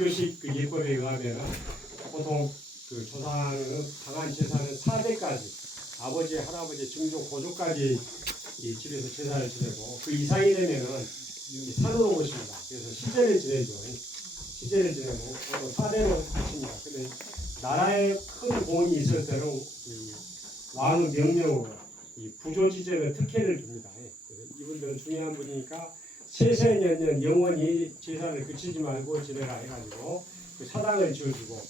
불교식 그 예법에 의하면 보통 그 조상은 강한 제사는 4대까지 아버지, 할아버지, 증조, 고조까지 이 집에서 제사를 지내고 그 이상이 되면은 산으로 오십니다. 그래서 시제를 지내죠. 시제를 지내고 또 4대로 하십니다. 근데 나라에 큰 공이 있을 때는 이 왕의 명령으로 이 부조지제는 특혜를 줍니다. 그래서 이분들은 중요한 분이니까 세세년년 영원히 제사를 그치지 말고 지내라 해가지고 그 사당을 지어주고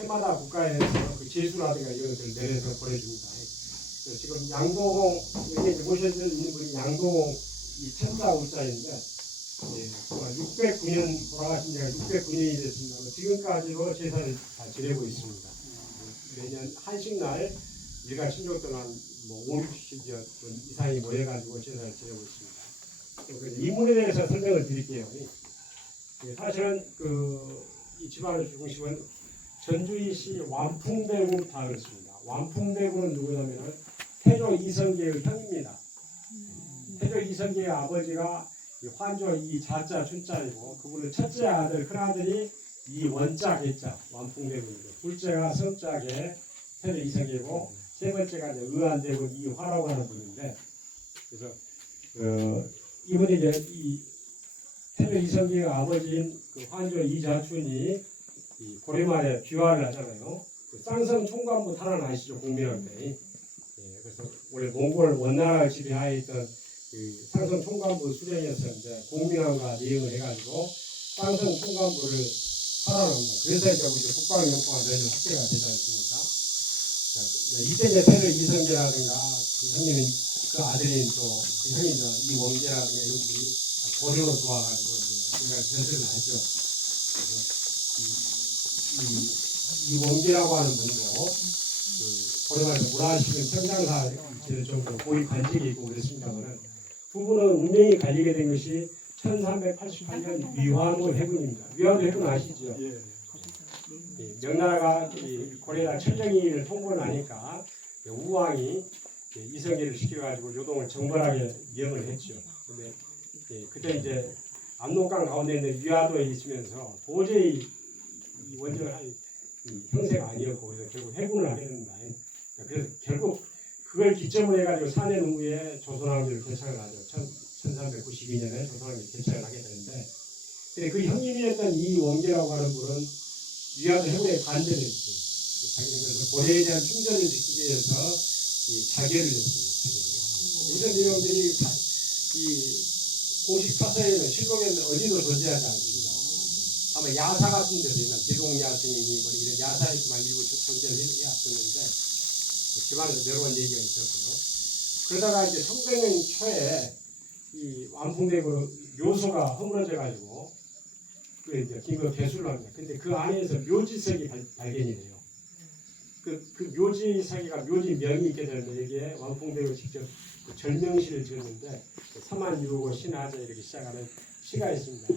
해마다 국가에서 그 제수라든가 이런 것들을 내려서 보내줍니다. 그래서 지금 양도공 여기 모셔져 있는 분이 양도공 이 천자 우자인데 609년 돌아가신 지가 609년이 됐습니다. 지금까지도 제사를 다 지내고 있습니다. 매년 한식날 일가 친족들 한 5, 60여 분 이상이 모여가지고 제사를 지내고 있습니다. 이문에 대해서 설명을 드릴게요. 사실은 이 집안의 중심은 전주시 완풍대구 다였습니다. 완풍대구는 누구냐면 태조 이성계의 형입니다. 태조 이성계의 아버지가 환조 이 자자 춘자이고 그분은 첫째 아들 큰아들이 이 원자 개자 완풍대구입니다. 둘째가 성자계 태조 이성계고 세 번째가 이제 의안대구 이화라고 하는 분인데 그래서 이분이 이제 이 태조 이성계의 아버지인 그 환조 이자춘이 이 고려말에 귀화를 하잖아요. 그 쌍성 총관부 탈환 아시죠? 공민할 때. 그래서 원래 몽골 원나라를 지배하에 있던 그 쌍성 총관부 수령이었었는데 공민왕과 내응을 해가지고 쌍성 총관부를 탈환합니다. 그래서 이제 우리 북방영포가 내년 확대가 되지 않습니까? 이때 이제 태조 이성계라든가 그 형님인 그 아들인 또 그 형인 이원계라든가 이런 분이 고려로 들어와가지고 이제 우리가 변수를 하죠. 이 원기라고 하는 분도 그 고려말에 문화식은 평장사 지낼 정도로 고위 관직이 있고 그랬습니다만 두 분은 운명이 갈리게 된 것이 1388년 위화도 해군입니다. 위화도 해군 아시죠? 명나라가 고려라 천정이를 통보를 하니까 우왕이 이성계를 시켜가지고 요동을 정벌하게 명을 했죠. 근데 그때 이제 압록강 가운데 있는 위화도에 있으면서 도저히 원정을 할 형세가 아니었고 그래서 결국 해군을 하게 됩니다. 그래서 결국 그걸 기점으로 해가지고 4년 후에 조선왕조를 개창을 하죠. 1392년에 조선왕조를 개창을 하게 되는데 그 형님이었던 이원계라고 하는 분은 위화도 해군에 반대를 했어요. 자기는 그래서 고려에 대한 충전을 지키기 위해서 자결을 했습니다. 자결을. 이런 내용들이 이 공식 사서에는 실록에는 어디도 존재하지 않습니다. 아마 야사 같은 데서 있는 대동야승이니 뭐 이런 야사에서만 일부 존재를 해왔었는데 집안에서 여러 번 얘기가 있었고요. 그러다가 이제 1900년 초에 이 완풍대구 묘소가 허물어져 가지고 그 이제 긴급 개수를 합니다. 근데 그 안에서 묘지석이 발견이 돼요. 그 묘지석이가 묘지명이 있게 되는데 여기에 완풍대구 직접 그 절명시를 지었는데 사만유고 신하자 이렇게 시작하는 시가 있습니다.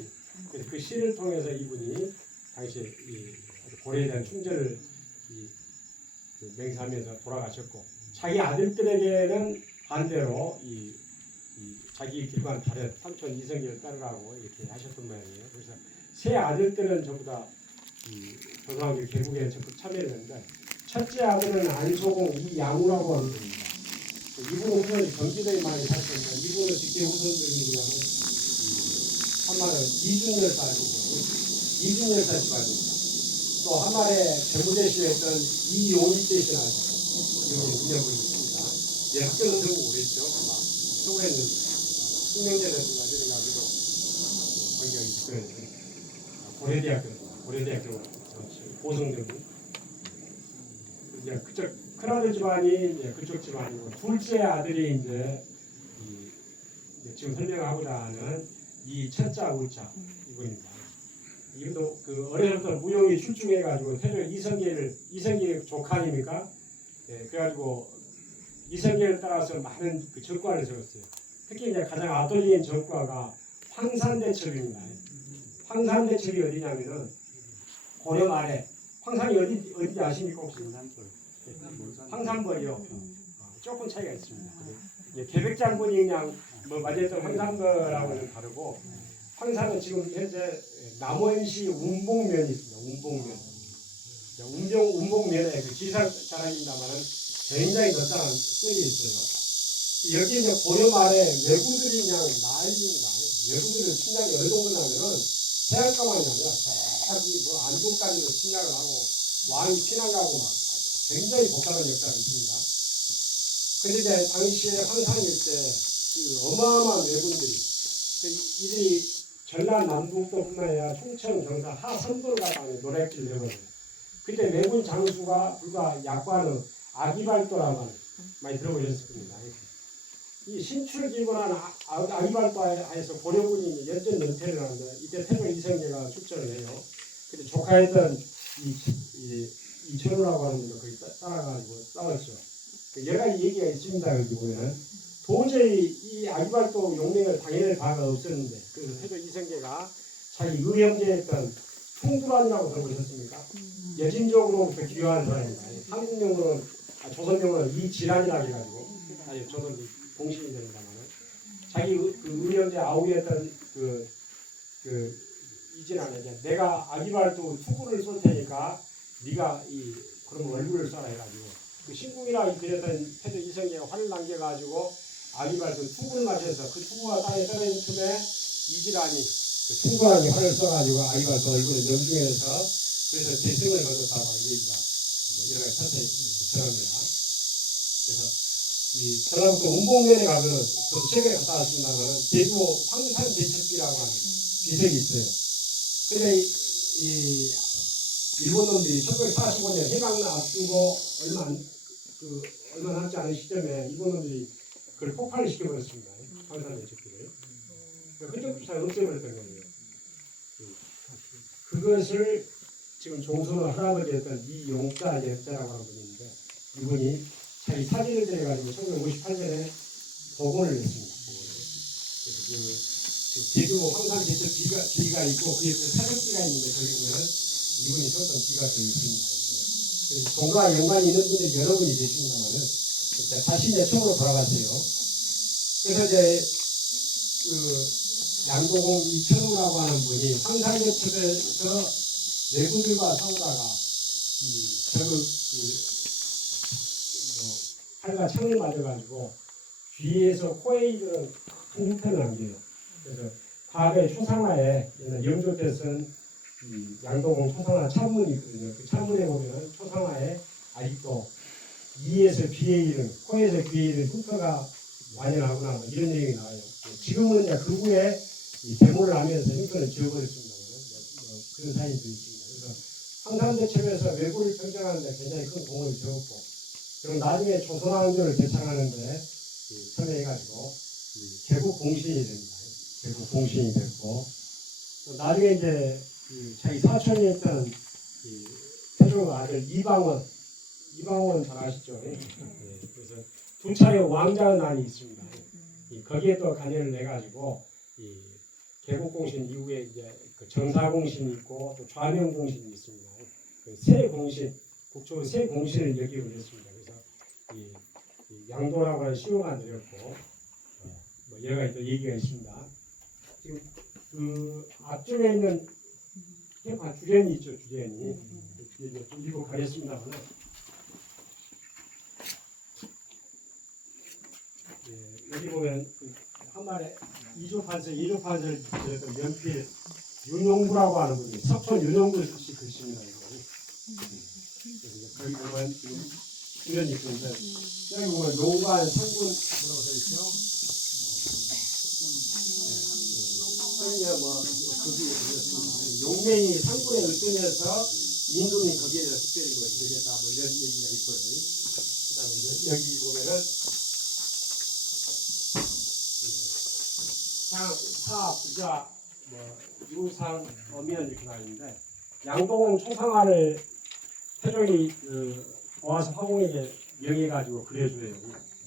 그래서 그 시를 통해서 이분이 당시에 고려에 대한 충전을 맹세하면서 돌아가셨고 자기 아들들에게는 반대로 자기 길과는 다른 삼촌 이성계를 따르라고 이렇게 하셨던 모양이에요. 그래서 세 아들들은 전부 다 조선왕조 개국에 적극 참여했는데 첫째 아들은 안소공 이양우라고 하는 분입니다. 이분은 우선 경기도에 많이 사셨는데 이분은 직계 후손들이 누구냐면 한말은 이준열사이고 이준열사 집안입니다. 또 한말에 재무대신했던 이용익 대신 아시고 이분이 분명분이 있습니다. 학교는 전국 오랬죠. 아마 서울에는 숙명제라든가 이런 가지고 관계가 있을 거예요. 고려대학교 보성대고 이제 그쪽 큰아들 집안이 이제 그쪽 집안이고 둘째 아들이 이제 지금 설명하고자 하는 이 천자 우자 이분입니다. 이분도 그 어려서부터 무용이 출중해가지고 태조 이성계 조카 아닙니까? 그래가지고 이성계를 따라서 많은 그 전과를 세웠어요. 특히 이제 가장 압도적인 전과가 황산대첩입니다. 황산대첩이 어디냐면은 고려 말에 황산이 어디지 아십니까 혹시? 황산벌이요. 조금 차이가 있습니다. 계백장군이 그냥 뭐 맞았던 황산벌하고는 다르고 황산은 지금 현재 남원시 운봉면이 있습니다. 운봉면. 운봉면에 그 지상자락입니다만은 굉장히 넓다는 썰이 있어요. 여기 이제 고려 말에 왜구들이 그냥 난리입니다. 왜구들을 침략이 어느 정도 나면은 해안가만이 아니라 저기 뭐 안동까지도 침략을 하고 왕이 피난 가고 막 굉장히 복잡한 역사가 있습니다. 근데 이제 당시에 황산일 때 그 어마어마한 왜군들이 이들이 전남 남북도뿐만 아니라 충청 경상 하선도를 갖다가 노략질 내버려요. 그때 왜군 장수가 불과 약관은 아기발도라만 많이 들어보셨을 겁니다. 이 신출기원한 아기발도에서 고려군이 연전 연퇴를 하는데 이때 태조 이성계가 출전을 해요. 그때 조카였던 이천우라고 하는 분도 거기 따라가지고 싸웠죠. 여러 가지 얘기가 있습니다. 여기 보면은 도저히 이 아기발도 용맹을 당해낼 바가 없었는데 그래서 태조 이성계가 자기 의형제였던 풍두란이라고 들어보셨습니까? 여진적으로부터 기여한 사람입니다. 한국용으로는 조선용으로는 이질환이라 해가지고 아니 조선 공신이 됩니다만은 자기 그 의형제 아우였던 그 이질환에게 내가 아기발도 투구를 쏠 테니까 네가 이 그런 얼굴을 쏴라 해가지고 그 신궁이라 그랬던 태조 이성계가 화를 남겨가지고 아기발도 투구를 맞춰서 그 투구가 땅에 떨어진 틈에 이질환이 그 풍부하게 화를 써가지고 아기발도 얼굴에 명중해서 그래서 대승을 거뒀다고 하는 얘기가 여러 가지 사태에 전합니다. 그래서 이 전라북도 운봉면에 가면 저도 최근에 갔다 왔습니다만 대구 황산 제첩비라고 하는 비석이 있어요. 근데 이 일본 놈들이 1945년 해방을 앞두고 얼마 남지 않은 시점에 일본 놈들이 그걸 폭발을 시켜버렸습니다. 황산 제첩비를. 그때부터 없애버렸던 거예요. 그것을 지금 종선의 할아버지였던 이용자 여자라고 하는 분이 있는데 이분이 자기 사진을 들여가지고 1958년에 복원을 했습니다. 그래서 지금 제주 황산 제철 비가 있고 그에 사적비가 있는데 거기 보면 이분이 썼던 비가 좀 있습니다. 종과 연관이 있는 분들이 여러분이 계십니다만은 다시 이제 처음으로 돌아갔어요. 그래서 이제 양도공 이천우라고 하는 분이 황산제철에서 외구들과 싸우다가 칼과 창을 맞아가지고 귀에서 코에 이르는 큰 흉터를 남겨요. 그래서 과거의 초상화에 영조 때 쓴 양도공 초상화 찬문이 있거든요. 그 찬문에 보면 초상화에 아직도 이에서 귀에 이른, 코에서 귀에 이른 흉터가 완연하구나 뭐 이런 내용이 나와요. 지금은 이제 그 후에 데모를 하면서 흉터를 지워버렸습니다. 그런 사인도 있습니다. 그래서 황산제첩에서 외구를 평정하는데 굉장히 큰 공을 세웠고 그리고 나중에 조선왕조를 개창하는데 참여해가지고 개국 공신이 됩니다. 개국 공신이 됐고 또 나중에 이제 자기 사촌이었던 태조 아들 이방원 잘 아시죠? 그래서 두 차례 왕자난이 있습니다. 거기에 또 관여를 해가지고 개국공신 이후에 이제 그 정사공신이 있고 또 좌명공신이 있습니다. 그 세 공신, 국조 세 공신을 역임을 했습니다. 그래서 이 양도라고 하는 시호가 내렸고 뭐 여러 가지 또 얘기가 있습니다. 지금 그 앞쪽에 있는 주전이 있죠, 주전이. 좀 읽고 가겠습니다만. 여기 보면 한 말에 2조 판서, 2조 판서를 드렸던 연필 윤용구라고 하는 분이 석촌 윤용구 씨 글씨입니다. 거기 보면 지금 이런 있는데 여기 보면 용관 상군 뭐라고 써있죠? 여기가 뭐 용맹이 상군에 으뜸해서 임금이 거기에 특별히 뭐 되겠다 뭐 이런 얘기가 있고요. 그다음에 여기 보면은 사, 부자, 뭐 유상, 어미연 이렇게 나있는데 양동공 초상화를 태종이 모아서 화공에게 명해가지고 그려줘요.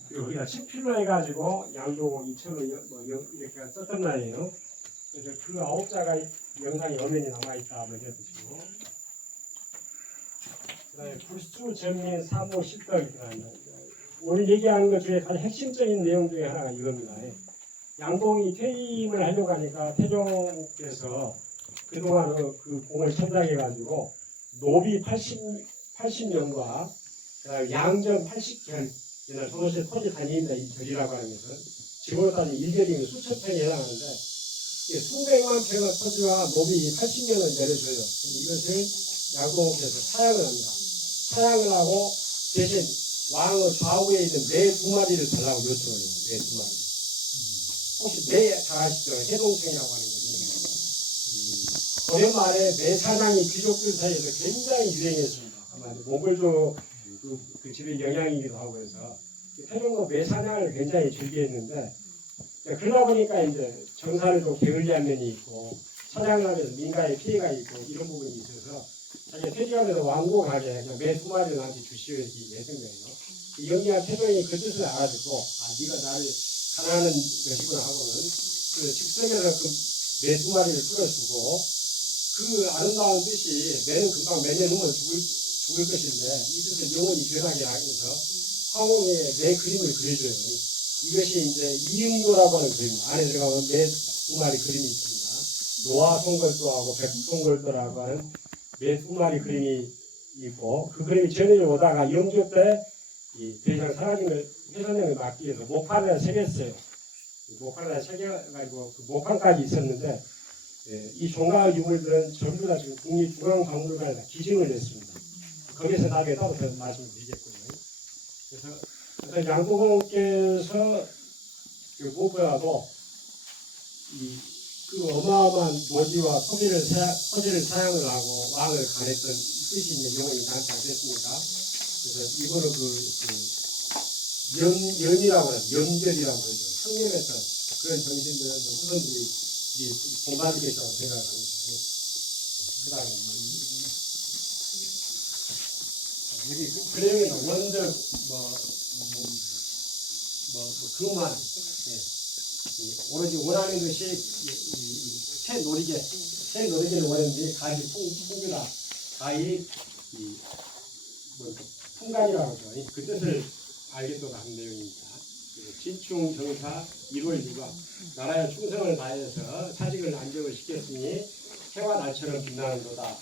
그리고 우리가 친필로 해가지고 양동공 이천우 뭐 이렇게 썼단 말이에요. 그래서 그 9자가 영상이 엄연히 남아있다 뭐 이런 뜻이고 그다음에 불수 전민 사모 십덕이 들어있는 오늘 얘기하는 것 중에 가장 핵심적인 내용 중에 하나가 이겁니다. 양봉이 퇴임을 하려고 하니까 태종께서 그동안 그 공을 참작해가지고 노비 80명과 양정 80견, 옛날 조선시대 토지 단위입니다. 이 절이라고 하는 것은 지금으로 따지면 1절이면 수천 평에 해당하는데 수백만 평의 토지와 노비 80명을 내려줘요. 이것을 양동께서 사양을 합니다. 사양을 하고 대신 왕의 좌우에 있는 매 2마리를 달라고 요청을 해요. 매 2마리. 혹시 매 잘 아시죠? 해동청이라고 하는 거지. 고려 말에 매 사냥이 귀족들 사이에서 굉장히 유행했습니다. 아마 몽골족 그 집의 영향이기도 하고 해서 태종도 매 사냥을 굉장히 즐겨했는데 그러다 보니까 이제 정사를 좀 게을리한 면이 있고 사냥을 하면서 민가에 피해가 있고 이런 부분이 있어서 자기가 퇴직하면서 완곡하게 그냥 매 2마리를 나한테 주시오 이렇게 했던 거예요. 영리한 태종이 그 뜻을 알아듣고 네가 나를 가난한 것이구나 하고는 그 즉석에서 그 매 2마리를 풀어주고 그 아름다운 뜻이 매는 금방 매년 후면 죽을 것인데 이 뜻을 영원히 변하게 하면서 화공에 매 그림을 그려줘요. 이것이 이제 이응도라고 하는 그림 안에 들어가면 매 2마리 그림이 있습니다. 노아 송걸도하고 백송걸도라고 하는 매 2마리 그림이 있고 그 그림이 전에 오다가 영조 때 이 대장 사라짐을 회선형을 막기 위해서 목판에다 새겼어요. 목판에다 새겨가지고 그 목판까지 있었는데 이 종가 유물들은 전부 다 지금 국립중앙박물관에다 기증을 했습니다. 거기에서 나중에 따로 말씀을 드리겠고요. 그래서 양고공께서 무엇보다도 그 어마어마한 노지와 토지를 사양을 하고 왕을 가냈던 뜻이 이제 영원히 남지 않겠습니까? 그래서 이거는 연이라고 하는 연결이라고 그러죠. 상념했던 그런 정신들은 후손들이 공부하겠다고 생각을 합니다. 그 다음에 여기 그래요. 원적 그만 오로지 원하는 것이 새 노리개를 원했는데 가히 풍규다. 가히 풍간이라고 하죠. 그 뜻을 알겠다고 하는 내용입니다. 진충 정사 1월 2가 나라의 충성을 다해서 사직을 안정을 시켰으니 해와 달처럼 빛나는도다.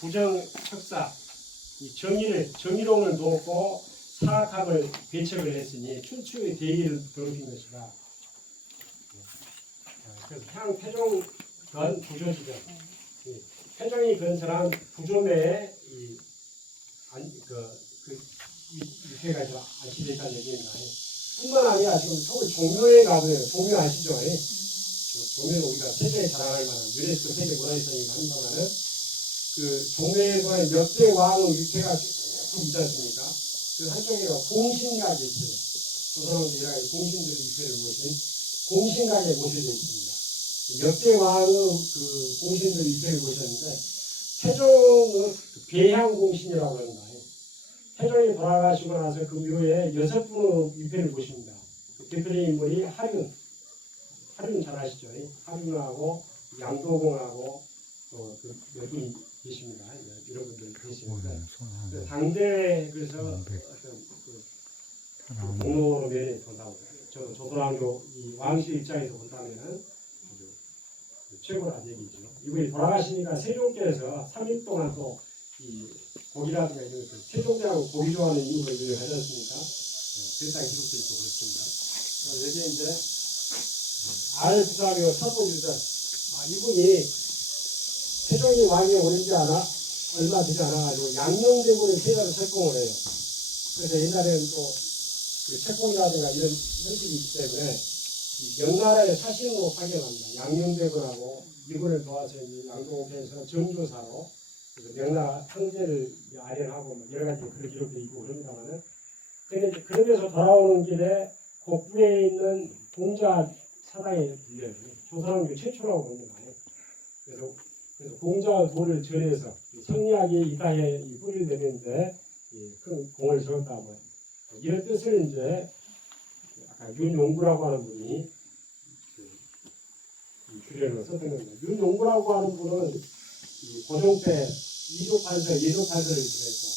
부정 척사 정의로움을 돕고 사악함을 배척을 했으니 춘추의 대의를 더럽힌 것이다. 그래서 향 태종 건 부조시죠. 태종이 건설한 부조매에 유태가 안치되어 있다는 얘기입니다. 뿐만 아니라 지금 서울 종묘에 가면 종묘 아시죠? 종묘는 우리가 세계에 자랑할 만한 유네스코 세계 문화유산이긴 합니다만은 그 종묘에 보면 역대 왕의 유태가 쭉 있지 않습니까? 그 한쪽에 공신각이 있어요. 조선왕조 여러 가지 공신들의 유태를 모신 공신각에 모셔져 있습니다. 역대 왕의 그 공신들의 유태를 모셨는데 태종의 배향 공신이라고 합니다. 태종이 돌아가시고 나서 그 묘에 6분의 유패를 보십니다. 그 대표적인 인물이 하륜 잘 아시죠? 하륜하고 양도공하고 몇 분이 계십니다. 이런 분들 계시는데 당대 그래서 어떤 공로로 면에 본다고 조선왕조 왕실 입장에서 본다면은 최고라는 얘기죠. 이분이 돌아가시니까 세종께서 3일 동안 또 고기라든가 이런 것들 세종대하고 고기 좋아하는 이유를 하지 않습니까? 글상 기록도 있고 그렇습니다. 여기 이제 알부사교 사본유전 이분이 세종이 왕이 오는지 얼마 되지 않아가지고 양녕대군의 세자로 책봉을 해요. 그래서 옛날에는 또 그 책봉이라든가 이런 형식이 있기 때문에 명나라의 사신으로 파견합니다. 양녕대군하고 이분을 도와서 양동옥에서 정조사로 명나라 황제를 아련하고 여러 가지 그런 기록도 있고 그럽니다만은 그러면서 돌아오는 길에 곡부에 있는 공자 사당에 들려요. 조선왕조 최초라고 봅니다. 그래서 공자 도를 전해서 성리학이 이 땅에 뿌리를 내리는데 큰 공을 세웠다고 이런 뜻을 이제 아까 윤용구라고 하는 분이 주례로 썼던 겁니다. 윤용구라고 하는 분은 고종 때 이조판서, 예조판서를 지냈고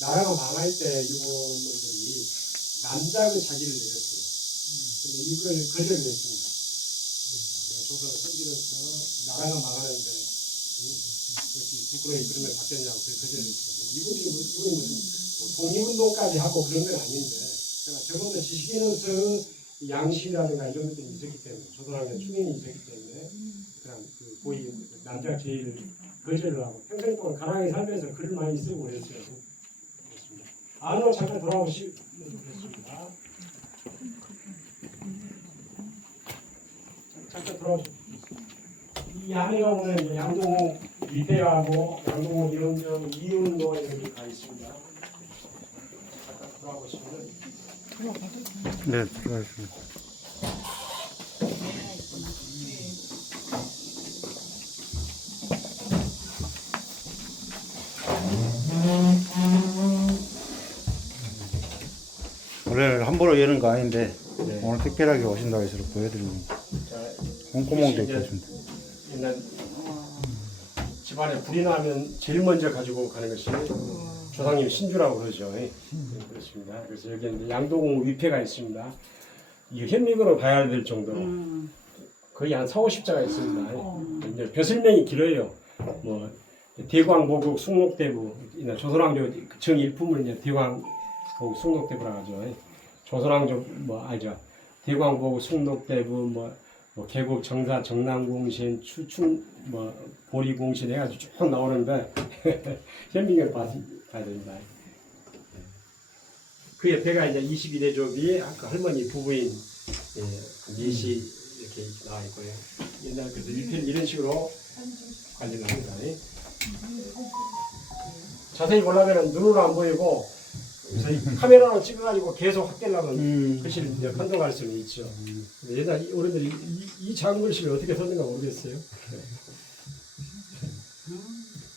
나라가 망할 때 이분들이 남작은 자기를 내렸어요. 근데 이걸 거절을 했습니다. 내가 조선을 선지로서 나라가 망하는데 부끄러움이 그러면 받겠냐고 그걸 거절을 했거든요. 이분이 무슨 독립운동까지 하고 그런 건 아닌데 제가 적어도 지식인으로서 양심이라든가 이런 것들이 있었기 때문에 조선왕의 충인이 있었기 때문에 그런 그 고위 남자 제의를 거절을 하고 평생 동안 가난하게 살면서 글을 많이 쓰고 그랬어요. 그렇습니다. 안으로 잠깐 돌아오시면 좋겠습니다. 잠깐 돌아오시죠. 이 안에가 보면 양동호 위대하고 양동호 이론정 이윤도 이런 게 다 있습니다. 잠깐 돌아보시면 네, 들어가겠습니다. 원래는 함부로 여는 거 아닌데 네. 오늘 특별하게 오신다고 해서 보여드리는 콩구멍도 있고 있습니다. 옛날 집안에 불이 나면 제일 먼저 가지고 가는 것이 조상님 신주라고 그러죠. 네, 그렇습니다. 그래서 여기 이제 양동 위패가 있습니다. 이 현미으로 봐야 될 정도로 거의 한 4,50자가 있습니다. 이제 벼슬명이 길어요. 뭐 대광보국 숭록대부 조선왕조 정일품을 이제 대광보국 숭록대부라고 하죠. 조선왕조 뭐 알죠? 대광보국 숭록대부 뭐 개국 정사 정남공신 추충 뭐 보리공신 해가지고 쭉 나오는데 현미경을 봐야 됩니다. 그 옆에가 이제 22대조비 아까 할머니 부부인 예시 이렇게 나와 있고요. 옛날 그래서 이런 식으로 관리를 합니다. 자세히 보려면 눈으로 안 보이고 카메라로 찍어가지고 계속 확대하면 글씨를 이제 판독할 수는 있죠. 근데 옛날 어른들이 이 작은 글씨를 어떻게 썼는가 모르겠어요.